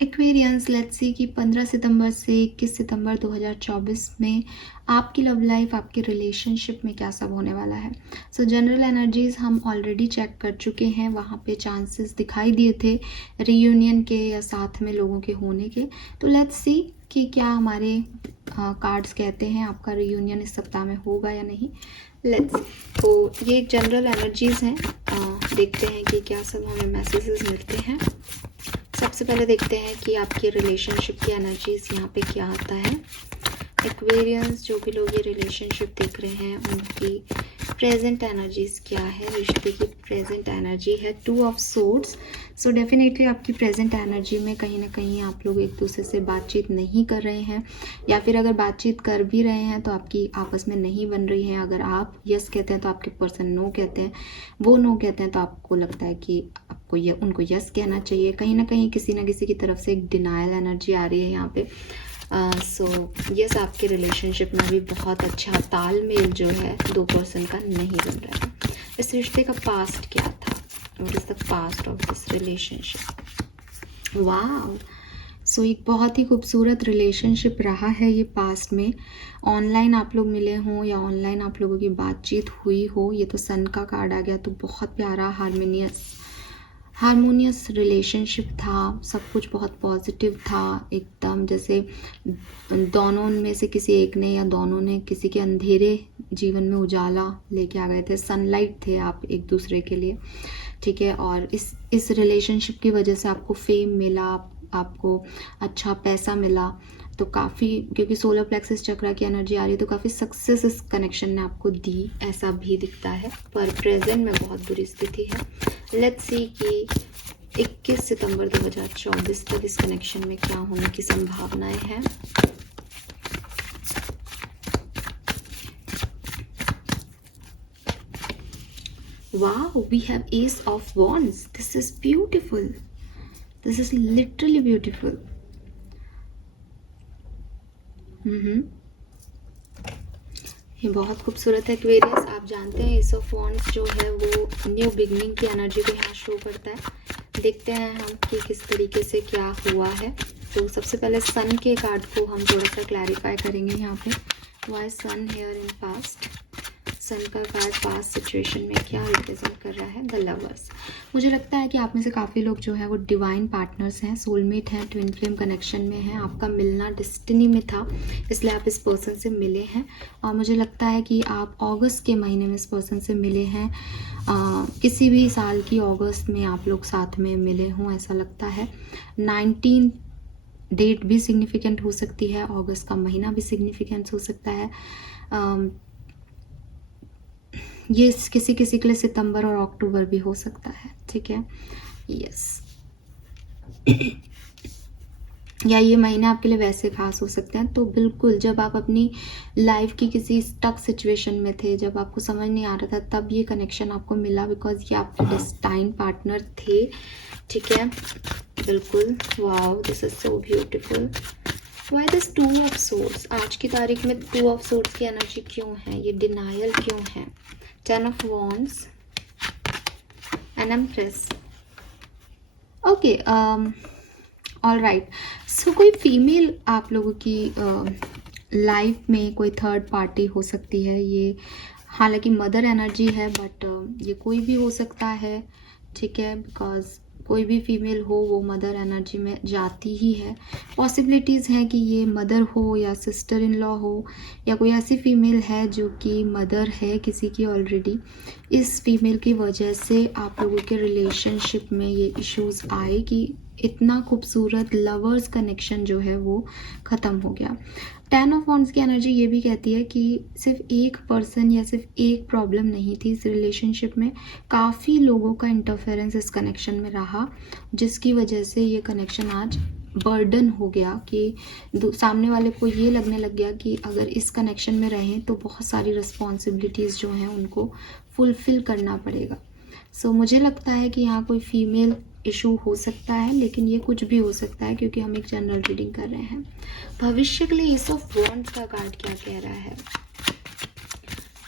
Aquarians, let's see कि 15 सितंबर से 21 सितंबर 2024 में आपकी लव लाइफ, आपके रिलेशनशिप में क्या सब होने वाला है। सो जनरल एनर्जीज हम ऑलरेडी चेक कर चुके हैं, वहाँ पे चांसेस दिखाई दिए थे रीयूनियन के या साथ में लोगों के होने के। तो लेट्स सी कि क्या हमारे कार्ड्स कहते हैं आपका रीयूनियन इस सप्ताह में होगा या नहीं। लेट्स, तो ये जनरल एनर्जीज हैं, देखते हैं कि क्या सब हमें मैसेजेस मिलते हैं। सबसे पहले देखते हैं कि आपके रिलेशनशिप की एनर्जीज यहाँ पे क्या आता है। एक्वेरियंस, जो भी लोग ये रिलेशनशिप देख रहे हैं उनकी प्रेजेंट एनर्जीज क्या है। रिश्ते की प्रेजेंट एनर्जी है 2 ऑफ सोर्ड्स। सो डेफिनेटली आपकी प्रेजेंट एनर्जी में कहीं ना कहीं आप लोग एक दूसरे से बातचीत नहीं कर रहे हैं, या फिर अगर बातचीत कर भी रहे हैं तो आपकी आपस में नहीं बन रही है। अगर आप यस कहते हैं तो आपके पर्सन नो कहते हैं, वो नो कहते हैं तो आपको लगता है कि आपको उनको यस कहना चाहिए। कहीं ना कहीं किसी ना किसी की तरफ से एक डिनायल एनर्जी आ रही है यहाँ पे। सो यस, आपके रिलेशनशिप में भी बहुत अच्छा तालमेल जो है 2 पर्सन का नहीं बन रहा है। इस रिश्ते का पास्ट क्या था? What is the past of this relationship? वाह, सो एक बहुत ही खूबसूरत रिलेशनशिप रहा है ये पास्ट में। ऑनलाइन आप लोग मिले हों या ऑनलाइन आप लोगों की बातचीत हुई हो। ये तो सन का कार्ड आ गया, तो बहुत प्यारा हारमोनियस रिलेशनशिप था। सब कुछ बहुत पॉजिटिव था एकदम, जैसे दोनों में से किसी एक ने या दोनों ने किसी के अंधेरे जीवन में उजाला लेके आ गए थे। सनलाइट थे आप एक दूसरे के लिए, ठीक है। और इस रिलेशनशिप की वजह से आपको फेम मिला, आपको अच्छा पैसा मिला। तो काफ़ी, क्योंकि सोलर प्लेक्सस चक्रा की एनर्जी आ रही है, तो काफ़ी सक्सेस इस कनेक्शन ने आपको दी, ऐसा भी दिखता है। पर प्रेजेंट में बहुत बुरी स्थिति है। लेट्स सी कि 21 सितंबर 2024 तक इस कनेक्शन में क्या होने की संभावनाएं हैं। Wow, we have Ace of Wands. This is beautiful. This is literally beautiful. ये बहुत खूबसूरत है एक्वेरियस। आप जानते हैं एस ऑफ वॉन्ड्स जो है वो न्यू बिगनिंग की एनर्जी को यहाँ शो करता है। देखते हैं हम कि किस तरीके से क्या हुआ है। तो सबसे पहले सन के कार्ड को हम थोड़ा सा क्लैरिफाई करेंगे यहाँ पे। Why sun here in past? Sun का कार्ड पास्ट सिचुएशन में क्या रिप्रेजेंट कर रहा है? The lovers. मुझे लगता है कि आप में से काफ़ी लोग जो है वो डिवाइन पार्टनर्स हैं, सोलमेट हैं, ट्विन फ्लेम कनेक्शन में हैं। आपका मिलना डेस्टिनी में था, इसलिए आप इस पर्सन से मिले हैं। और मुझे लगता है कि आप अगस्त के महीने में इस पर्सन से मिले हैं। किसी भी साल की अगस्त में आप लोग साथ में मिले हों, ऐसा लगता है। 19 डेट भी सिग्निफिकेंट हो सकती है, अगस्त का महीना भी सिग्निफिकेंट हो सकता है। ये किसी किसी के लिए सितंबर और अक्टूबर भी हो सकता है, ठीक है। यस या ये महीने आपके लिए वैसे खास हो सकते हैं। तो बिल्कुल, जब आप अपनी लाइफ की किसी स्टक सिचुएशन में थे, जब आपको समझ नहीं आ रहा था, तब ये कनेक्शन आपको मिला, बिकॉज ये आपके डेस्टाइन पार्टनर थे, ठीक है। बिल्कुल, wow, this is so beautiful. Why this 2 of swords? आज की तारीख में 2 ऑफ सोर्ड्स की एनर्जी क्यों है? ये डिनायल क्यों है? 10 of wands and empress. Okay, all right. So कोई फीमेल आप लोगों की लाइफ में कोई थर्ड पार्टी हो सकती है। ये हालांकि मदर एनर्जी है, बट ये कोई भी हो सकता है, ठीक है। बिकॉज कोई भी फीमेल हो वो मदर एनर्जी में जाती ही है। पॉसिबिलिटीज़ हैं कि ये मदर हो या सिस्टर इन लॉ हो, या कोई ऐसी फीमेल है जो कि मदर है किसी की ऑलरेडी। इस फीमेल की वजह से आप लोगों के रिलेशनशिप में ये इश्यूज आए कि इतना खूबसूरत लवर्स कनेक्शन जो है वो ख़त्म हो गया। 10 ऑफ वॉन्ड्स की एनर्जी ये भी कहती है कि सिर्फ एक पर्सन या सिर्फ एक प्रॉब्लम नहीं थी इस रिलेशनशिप में, काफ़ी लोगों का इंटरफेरेंस इस कनेक्शन में रहा, जिसकी वजह से ये कनेक्शन आज बर्डन हो गया कि सामने वाले को ये लगने लग गया कि अगर इस कनेक्शन में रहें तो बहुत सारी रिस्पॉन्सिबिलिटीज़ जो हैं उनको फुलफ़िल करना पड़ेगा। सो मुझे लगता है कि यहाँ कोई फीमेल इशू हो सकता है, लेकिन ये कुछ भी हो सकता है क्योंकि हम एक जनरल रीडिंग कर रहे हैं। भविष्य के लिए एस ऑफ वॉन्ड्स का कार्ड क्या कह रहा है?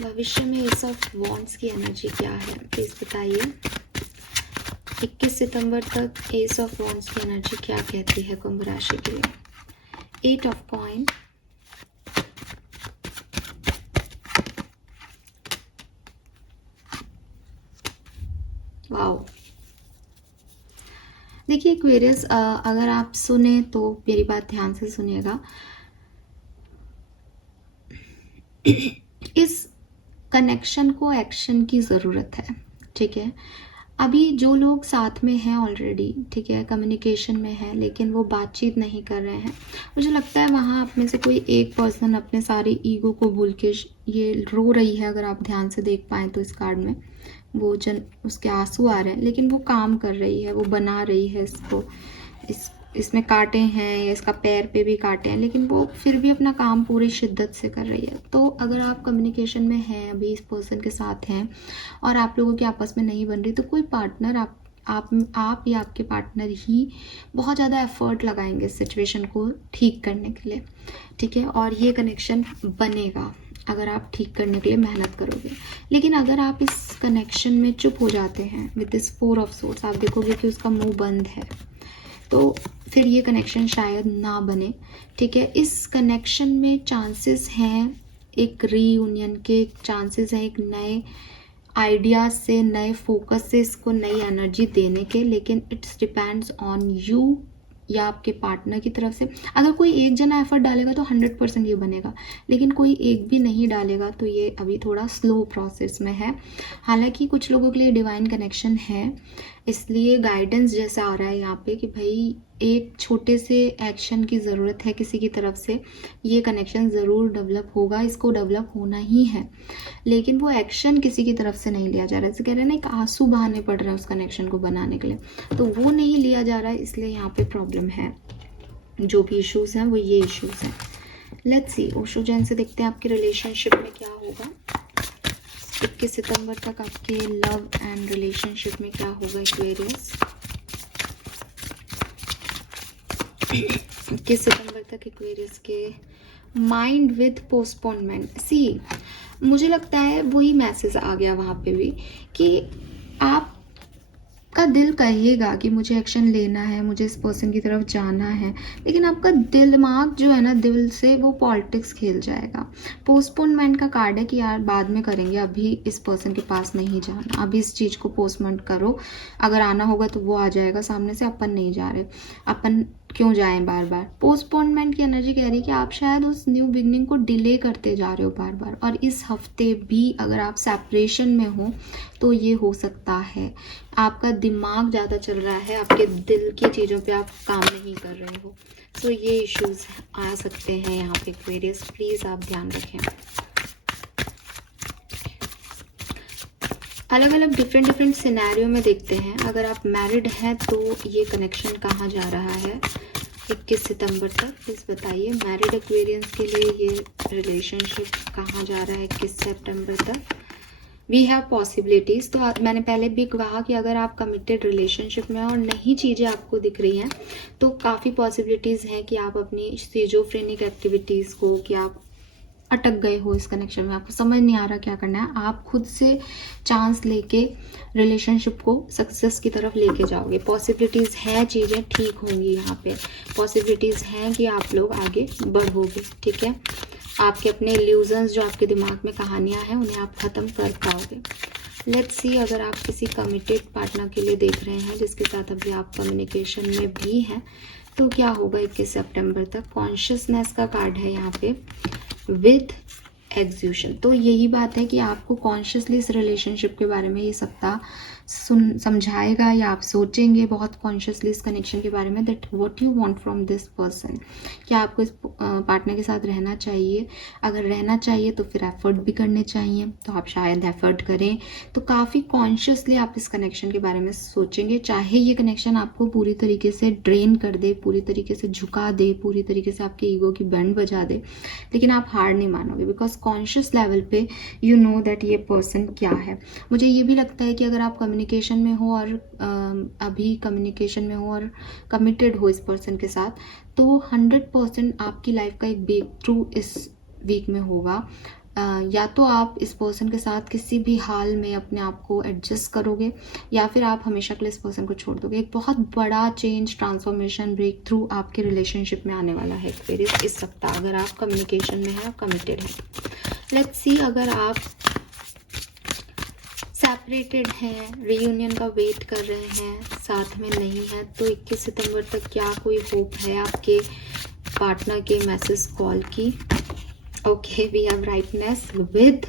भविष्य में एस ऑफ वॉन्ड्स की एनर्जी क्या है, प्लीज बताइए। 21 सितंबर तक एस ऑफ वॉन्ड्स की एनर्जी क्या कहती है कुंभ राशि के लिए? 8 ऑफ कॉइन, वाओ। देखिए एक्वेरियस, अगर आप सुने तो मेरी बात ध्यान से सुनिएगा। इस कनेक्शन को एक्शन की ज़रूरत है, ठीक है। अभी जो लोग साथ में हैं ऑलरेडी, ठीक है, कम्युनिकेशन में है, लेकिन वो बातचीत नहीं कर रहे हैं, मुझे लगता है वहाँ आप में से कोई एक पर्सन अपने सारी ईगो को भूल के ये रो रही है। अगर आप ध्यान से देख पाएँ तो इस कार्ड में वो उसके आंसू आ रहे हैं, लेकिन वो काम कर रही है, वो बना रही है इसको। इसमें कांटे हैं या इसका पैर पे भी कांटे हैं, लेकिन वो फिर भी अपना काम पूरी शिद्दत से कर रही है। तो अगर आप कम्युनिकेशन में हैं, अभी इस पर्सन के साथ हैं और आप लोगों की आपस में नहीं बन रही, तो कोई पार्टनर आप या आपके पार्टनर ही बहुत ज़्यादा एफर्ट लगाएंगे इस सिचुएशन को ठीक करने के लिए, ठीक है। और ये कनेक्शन बनेगा अगर आप ठीक करने के लिए मेहनत करोगे। लेकिन अगर आप इस कनेक्शन में चुप हो जाते हैं विद दिस 4 ऑफ सोर्ड्स, आप देखोगे कि उसका मुंह बंद है, तो फिर ये कनेक्शन शायद ना बने, ठीक है। इस कनेक्शन में चांसेस हैं एक रीयूनियन के, चांसेस हैं एक नए आइडियाज से, नए फोकस से इसको नई एनर्जी देने के, लेकिन इट्स डिपेंड्स ऑन यू या आपके पार्टनर की तरफ से। अगर कोई एक जना एफर्ट डालेगा तो 100% ये बनेगा, लेकिन कोई एक भी नहीं डालेगा तो ये अभी थोड़ा स्लो प्रोसेस में है। हालांकि कुछ लोगों के लिए डिवाइन कनेक्शन है, इसलिए गाइडेंस जैसा आ रहा है यहाँ पे कि भाई एक छोटे से एक्शन की ज़रूरत है किसी की तरफ से, ये कनेक्शन ज़रूर डेवलप होगा, इसको डेवलप होना ही है, लेकिन वो एक्शन किसी की तरफ से नहीं लिया जा रहा है। जैसे कह रहे हैं ना, एक आंसू बहाने पड़ रहे हैं उस कनेक्शन को बनाने के लिए, तो वो नहीं लिया जा रहा है, इसलिए यहाँ पे प्रॉब्लम है। जो भी इश्यूज़ हैं वो ये इश्यूज़ हैं। लेट्स सी ओशो जैन से देखते हैं आपके रिलेशनशिप में क्या होगा 21 सितंबर तक। आपके लव एंड रिलेशनशिप में क्या होगा एक्वेरियस? 21 सितंबर तक एक्वेरियस के माइंड विद पोस्टपोनमेंट। सी मुझे लगता है वही मैसेज आ गया वहाँ पे भी कि आपका दिल कहेगा कि मुझे एक्शन लेना है, मुझे इस पर्सन की तरफ जाना है, लेकिन आपका दिमाग जो है ना, दिल से वो पॉलिटिक्स खेल जाएगा। पोस्टपोनमेंट का कार्ड है कि यार बाद में करेंगे, अभी इस पर्सन के पास नहीं जाना, अभी इस चीज़ को पोस्टपोन करो, अगर आना होगा तो वो आ जाएगा सामने से, अपन नहीं जा रहे, अपन क्यों जाएं बार बार। पोस्टपोनमेंट की एनर्जी कह रही है कि आप शायद उस न्यू बिगनिंग को डिले करते जा रहे हो बार बार, और इस हफ्ते भी अगर आप सेपरेशन में हो तो ये हो सकता है। आपका दिमाग ज़्यादा चल रहा है, आपके दिल की चीज़ों पे आप काम नहीं कर रहे हो, तो ये इश्यूज आ सकते हैं यहाँ पे एक्वेरियस, प्लीज़ आप ध्यान रखें। अलग अलग डिफरेंट सिनेरियो में देखते हैं। अगर आप मैरिड हैं तो ये कनेक्शन कहाँ जा रहा है 21 सितंबर तक, प्लीज़ बताइए। मैरिड एक्वेरियंस के लिए ये रिलेशनशिप कहाँ जा रहा है 21 सितंबर तक? We have possibilities. तो मैंने पहले भी कहा कि अगर आप कमिटेड रिलेशनशिप में और नई चीज़ें आपको दिख रही हैं तो काफ़ी पॉसिबिलिटीज़ हैं कि आप अपनी सीजोफ्रेनिक एक्टिविटीज़ को, कि आप अटक गए हो इस कनेक्शन में, आपको समझ नहीं आ रहा क्या करना है, आप खुद से चांस लेके रिलेशनशिप को सक्सेस की तरफ लेके जाओगे। पॉसिबिलिटीज़ है, चीज़ें ठीक होंगी यहाँ पे, पॉसिबिलिटीज़ हैं कि आप लोग आगे बढ़ोगे, ठीक है। आपके अपने इल्यूजन्स जो आपके दिमाग में कहानियाँ हैं उन्हें आप ख़त्म कर पाओगे। लेट्स सी अगर आप किसी कमिटेड पार्टनर के लिए देख रहे हैं जिसके साथ अभी आप कम्युनिकेशन में भी हैं, तो क्या होगा 21 सितंबर तक? कॉन्शियसनेस का कार्ड है यहाँ पे विद एग्जीक्यूशन। तो यही बात है कि आपको कॉन्शियसली इस रिलेशनशिप के बारे में ये सप्ताह समझाएगा, या आप सोचेंगे बहुत कॉन्शियसली इस कनेक्शन के बारे में, that what you want from this person. क्या आपको इस पार्टनर के साथ रहना चाहिए? अगर रहना चाहिए तो फिर एफर्ट भी करने चाहिए, तो आप शायद एफर्ट करें। तो काफ़ी कॉन्शियसली आप इस कनेक्शन के बारे में सोचेंगे, चाहे ये कनेक्शन आपको पूरी तरीके से ड्रेन कर दे, पूरी तरीके से झुका दे, पूरी तरीके से आपके ईगो की बैंड बजा दे, लेकिन आप हार नहीं मानोगे, बिकॉज कॉन्शियस लेवल पे यू नो दैट ये पर्सन क्या है। मुझे ये भी लगता है कि अगर आप कम्युनिकेशन में हो और अभी कम्युनिकेशन में हो और कमिटेड हो इस पर्सन के साथ, तो 100% आपकी लाइफ का एक ब्रेक थ्रू इस वीक में होगा। या तो आप इस पर्सन के साथ किसी भी हाल में अपने आप को एडजस्ट करोगे या फिर आप हमेशा के लिए इस पर्सन को छोड़ दोगे। एक बहुत बड़ा चेंज, ट्रांसफॉर्मेशन, ब्रेक थ्रू आपके रिलेशनशिप में आने वाला है एक्वेरियस इस सप्ताह, अगर आप कम्युनिकेशन में हैं, कमिटेड हैं। लेट्स सी, अगर आप सेपरेटेड हैं, रीयूनियन का वेट कर रहे हैं, साथ में नहीं है, तो 21 सितंबर तक क्या कोई होप है आपके पार्टनर के मैसेज कॉल की? Okay, we have rightness with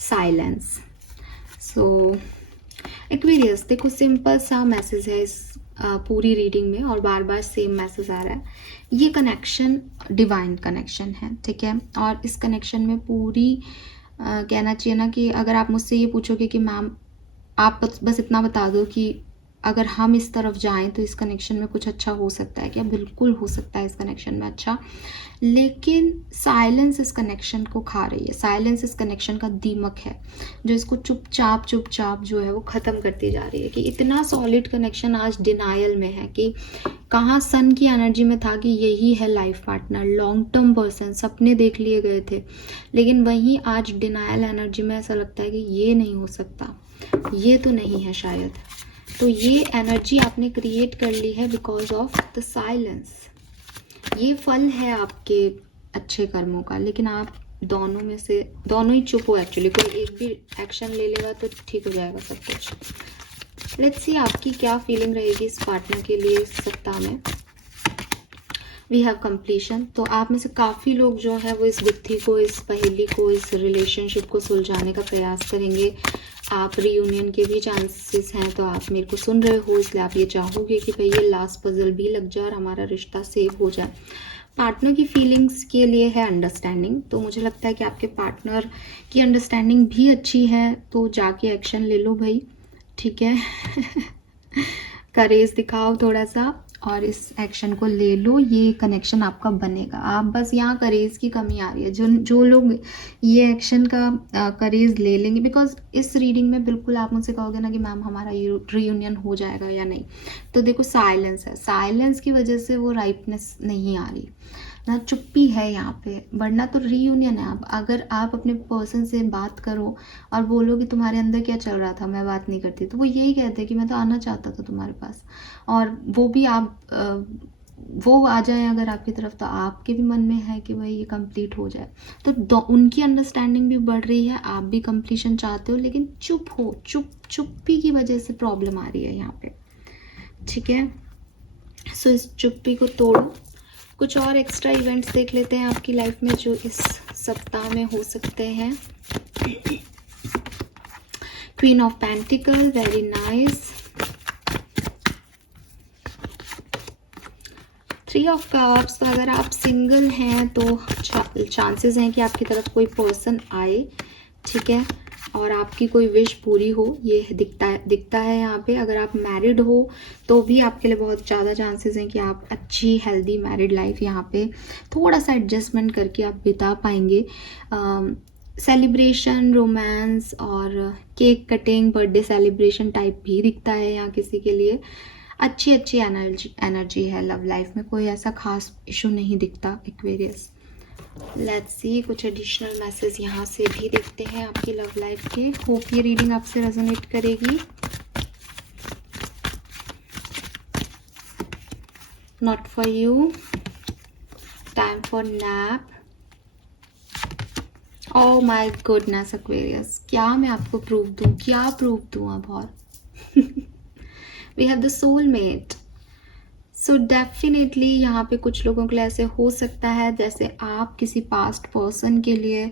silence. So Aquarius, देखो सिंपल सा मैसेज है इस पूरी रीडिंग में और बार बार सेम मैसेज आ रहा है। ये कनेक्शन डिवाइन कनेक्शन है, ठीक है। और इस कनेक्शन में पूरी कहना चाहिए ना कि अगर आप मुझसे ये पूछोगे कि मैम आप बस इतना बता दो कि अगर हम इस तरफ जाएं तो इस कनेक्शन में कुछ अच्छा हो सकता है क्या? बिल्कुल हो सकता है इस कनेक्शन में अच्छा, लेकिन साइलेंस इस कनेक्शन को खा रही है। साइलेंस इस कनेक्शन का दीमक है जो इसको चुपचाप चुपचाप जो है वो ख़त्म करती जा रही है। कि इतना सॉलिड कनेक्शन आज डिनायल में है कि कहाँ सन की एनर्जी में था कि यही है life partner, long term person, सपने देख लिए गए थे, लेकिन वहीं आज डिनायल एनर्जी में ऐसा लगता है कि ये नहीं हो सकता, ये तो नहीं है शायद। तो ये एनर्जी आपने क्रिएट कर ली है बिकॉज ऑफ द साइलेंस। ये फल है आपके अच्छे कर्मों का, लेकिन आप दोनों में से दोनों ही चुप हो एक्चुअली। कोई एक भी एक्शन ले लेगा तो ठीक हो जाएगा सब कुछ। लेट्स सी आपकी क्या फीलिंग रहेगी इस पार्टनर के लिए इस सप्ताह में। We have completion. तो आप में से काफ़ी लोग जो है वो इस गुत्थी को, इस पहेली को, इस रिलेशनशिप को सुलझाने का प्रयास करेंगे। आप रीयूनियन के भी चांसेस हैं, तो आप मेरे को सुन रहे हो इसलिए आप ये चाहोगे कि भाई ये लास्ट पजल भी लग जाए और हमारा रिश्ता सेव हो जाए। पार्टनर की फीलिंग्स के लिए है अंडरस्टैंडिंग, तो मुझे लगता है कि आपके पार्टनर की अंडरस्टैंडिंग भी अच्छी है, तो जाके एक्शन ले लो भाई, ठीक है। करेज दिखाओ थोड़ा सा और इस एक्शन को ले लो, ये कनेक्शन आपका बनेगा। आप बस यहाँ करेज की कमी आ रही है। जो लोग ये एक्शन का करेज ले लेंगे, बिकॉज इस रीडिंग में बिल्कुल आप मुझसे कहोगे ना कि मैम हमारा रीयूनियन हो जाएगा या नहीं, तो देखो साइलेंस है, साइलेंस की वजह से वो राइटनेस नहीं आ रही ना, चुप्पी है यहाँ पे, वरना तो रीयूनियन है। आप अगर आप अपने पर्सन से बात करो और बोलो कि तुम्हारे अंदर क्या चल रहा था, मैं बात नहीं करती, तो वो यही कहते हैं कि मैं तो आना चाहता था तुम्हारे पास, और वो भी आप वो आ जाए अगर आपकी तरफ, तो आपके भी मन में है कि भाई ये कंप्लीट हो जाए। तो उनकी अंडरस्टैंडिंग भी बढ़ रही है, आप भी कंप्लीशन चाहते हो, लेकिन चुप हो, चुप्पी की वजह से प्रॉब्लम आ रही है यहाँ पे, ठीक है। सो इस चुप्पी को तोड़ो। कुछ और एक्स्ट्रा इवेंट्स देख लेते हैं आपकी लाइफ में जो इस सप्ताह में हो सकते हैं। Queen of pentacle, very nice. 3 of cups, अगर आप सिंगल हैं तो चांसेस हैं कि आपकी तरफ कोई पर्सन आए, ठीक है, और आपकी कोई विश पूरी हो, ये दिखता है यहाँ पे। अगर आप मैरिड हो तो भी आपके लिए बहुत ज़्यादा चांसेस हैं कि आप अच्छी हेल्दी मैरिड लाइफ यहाँ पे थोड़ा सा एडजस्टमेंट करके आप बिता पाएंगे। सेलिब्रेशन, रोमांस और cake cutting, birthday celebration type भी दिखता है यहाँ किसी के लिए। अच्छी एनर्जी है लव लाइफ में, कोई ऐसा खास इशू नहीं दिखता एक्वेरियस। लेट्स सी, कुछ एडिशनल मैसेज यहाँ से भी देखते हैं आपकी लव लाइफ के। होप ये रीडिंग आपसे रेजोनेट करेगी। Not for you, time for nap. Oh my goodness Aquarius, क्या मैं आपको प्रूफ दूँ, क्या प्रूफ दूँ अब और। We have the soulmate. So definitely यहाँ पे कुछ लोगों के लिए ऐसे हो सकता है जैसे आप किसी पास्ट पर्सन के लिए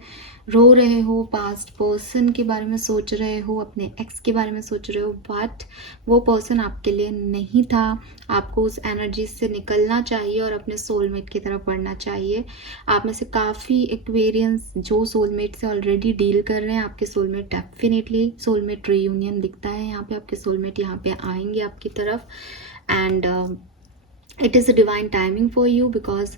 रो रहे हो, पास्ट पर्सन के बारे में सोच रहे हो, अपने एक्स के बारे में सोच रहे हो, बट वो पर्सन आपके लिए नहीं था। आपको उस एनर्जी से निकलना चाहिए और अपने सोलमेट की तरफ बढ़ना चाहिए। आप में से काफ़ी एक्वेरियंस जो सोलमेट से ऑलरेडी डील कर रहे हैं, आपके सोलमेट डेफिनेटली सोलमेट रीयूनियन दिखता है यहाँ पे, आपके सोलमेट यहाँ पे आएंगे आपकी तरफ। And it is a divine timing for you because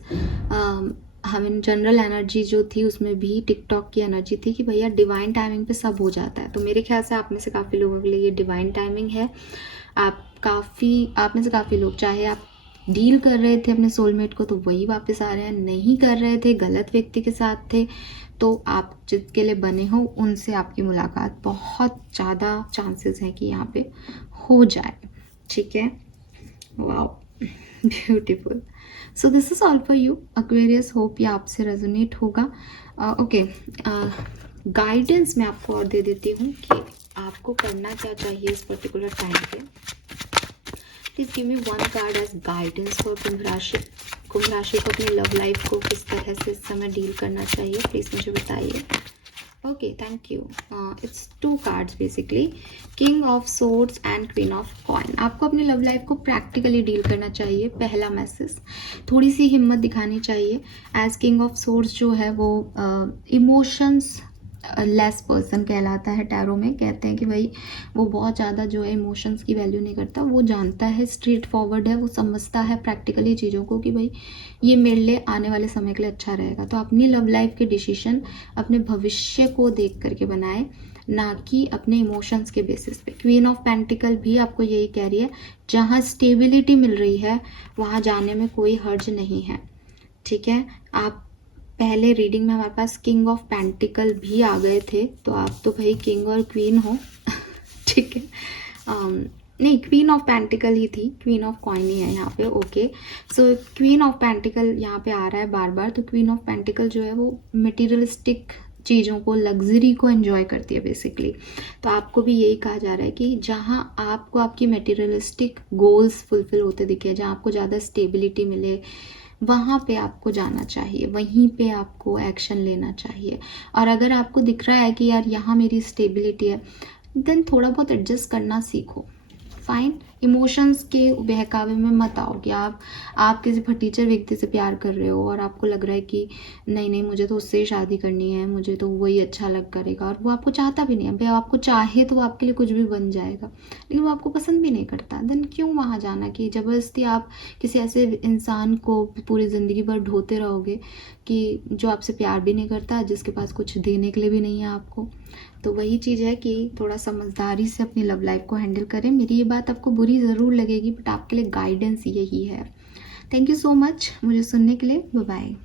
हमें जनरल एनर्जी जो थी उसमें भी टिकटॉक की एनर्जी थी कि भैया डिवाइन टाइमिंग पे सब हो जाता है। तो मेरे ख्याल से आप में से काफ़ी लोगों के लिए ये डिवाइन टाइमिंग है। आप में से काफ़ी लोग, चाहे आप डील कर रहे थे अपने सोलमेट को तो वही वापस आ रहे हैं, नहीं कर रहे थे, गलत व्यक्ति के साथ थे, तो आप जिसके लिए बने हो उनसे आपकी मुलाकात बहुत ज़्यादा चांसेस हैं कि यहाँ पे हो जाए। ठीक है, wow, beautiful. So this is all for you Aquarius, hope ये आपसे रेजोनेट होगा। ओके, गाइडेंस मैं आपको और दे देती हूँ कि आपको करना क्या चाहिए इस पर्टिकुलर टाइम पे। Please give me one card as guidance for Kumbh rashi. कुंभ राशि को अपनी लव लाइफ को किस तरह से इस समय डील करना चाहिए, प्लीज मुझे बताइए। Okay, thank you. It's 2 cards basically, king of swords and queen of coin. आपको अपनी लव लाइफ को प्रैक्टिकली डील करना चाहिए, पहला मैसेज। थोड़ी सी हिम्मत दिखानी चाहिए। एज किंग ऑफ सोर्ड्स जो है वो इमोशंस लेस पर्सन कहलाता है टैरो में। कहते हैं कि भाई वो बहुत ज़्यादा जो है इमोशंस की वैल्यू नहीं करता, वो जानता है, स्ट्रेट फॉरवर्ड है, वो समझता है प्रैक्टिकली चीज़ों को कि भाई ये मेरे लिए आने वाले समय के लिए अच्छा रहेगा। तो अपनी लव लाइफ के डिसीजन अपने भविष्य को देख करके बनाए, ना कि अपने इमोशंस के बेसिस पे। क्वीन ऑफ पेंटिकल भी आपको यही कह रही है, जहाँ स्टेबिलिटी मिल रही है वहाँ जाने में कोई हर्ज नहीं है। ठीक है, आप पहले रीडिंग में हमारे पास किंग ऑफ पेंटिकल भी आ गए थे, तो आप तो भाई किंग और क्वीन हो। ठीक है, नहीं, क्वीन ऑफ पेंटिकल ही थी, क्वीन ऑफ कॉइन ही है यहाँ पे। Okay, so queen of pentacle यहाँ पे आ रहा है बार बार। तो क्वीन ऑफ पेंटिकल जो है वो मटेरियलिस्टिक चीज़ों को, लग्जरी को एंजॉय करती है बेसिकली। तो आपको भी यही कहा जा रहा है कि जहाँ आपको आपकी मटेरियलिस्टिक गोल्स फुलफिल होते दिखे, जहाँ आपको ज़्यादा स्टेबिलिटी मिले, वहाँ पे आपको जाना चाहिए, वहीं पे आपको एक्शन लेना चाहिए। और अगर आपको दिख रहा है कि यार यहाँ मेरी स्टेबिलिटी है, देन थोड़ा बहुत एडजस्ट करना सीखो। फाइन, इमोशंस के बहकावे में मत आओ कि आप किसी फटीचर व्यक्ति से प्यार कर रहे हो और आपको लग रहा है कि नहीं नहीं मुझे तो उससे ही शादी करनी है, मुझे तो वही अच्छा लग करेगा, और वो आपको चाहता भी नहीं है। भाई आपको चाहे तो वो आपके लिए कुछ भी बन जाएगा, लेकिन वो आपको पसंद भी नहीं करता। देन क्यों वहाँ जाना कि ज़बरदस्ती आप किसी ऐसे इंसान को पूरी ज़िंदगी भर ढोते रहोगे कि जो आपसे प्यार भी नहीं करता, जिसके पास कुछ देने के लिए भी नहीं है आपको। तो वही चीज़ है कि थोड़ा समझदारी से अपनी लव लाइफ को हैंडल करें। मेरी ये बात आपको बुरी ज़रूर लगेगी, बट आपके लिए गाइडेंस यही है। थैंक यू सो मच मुझे सुनने के लिए। Bye bye.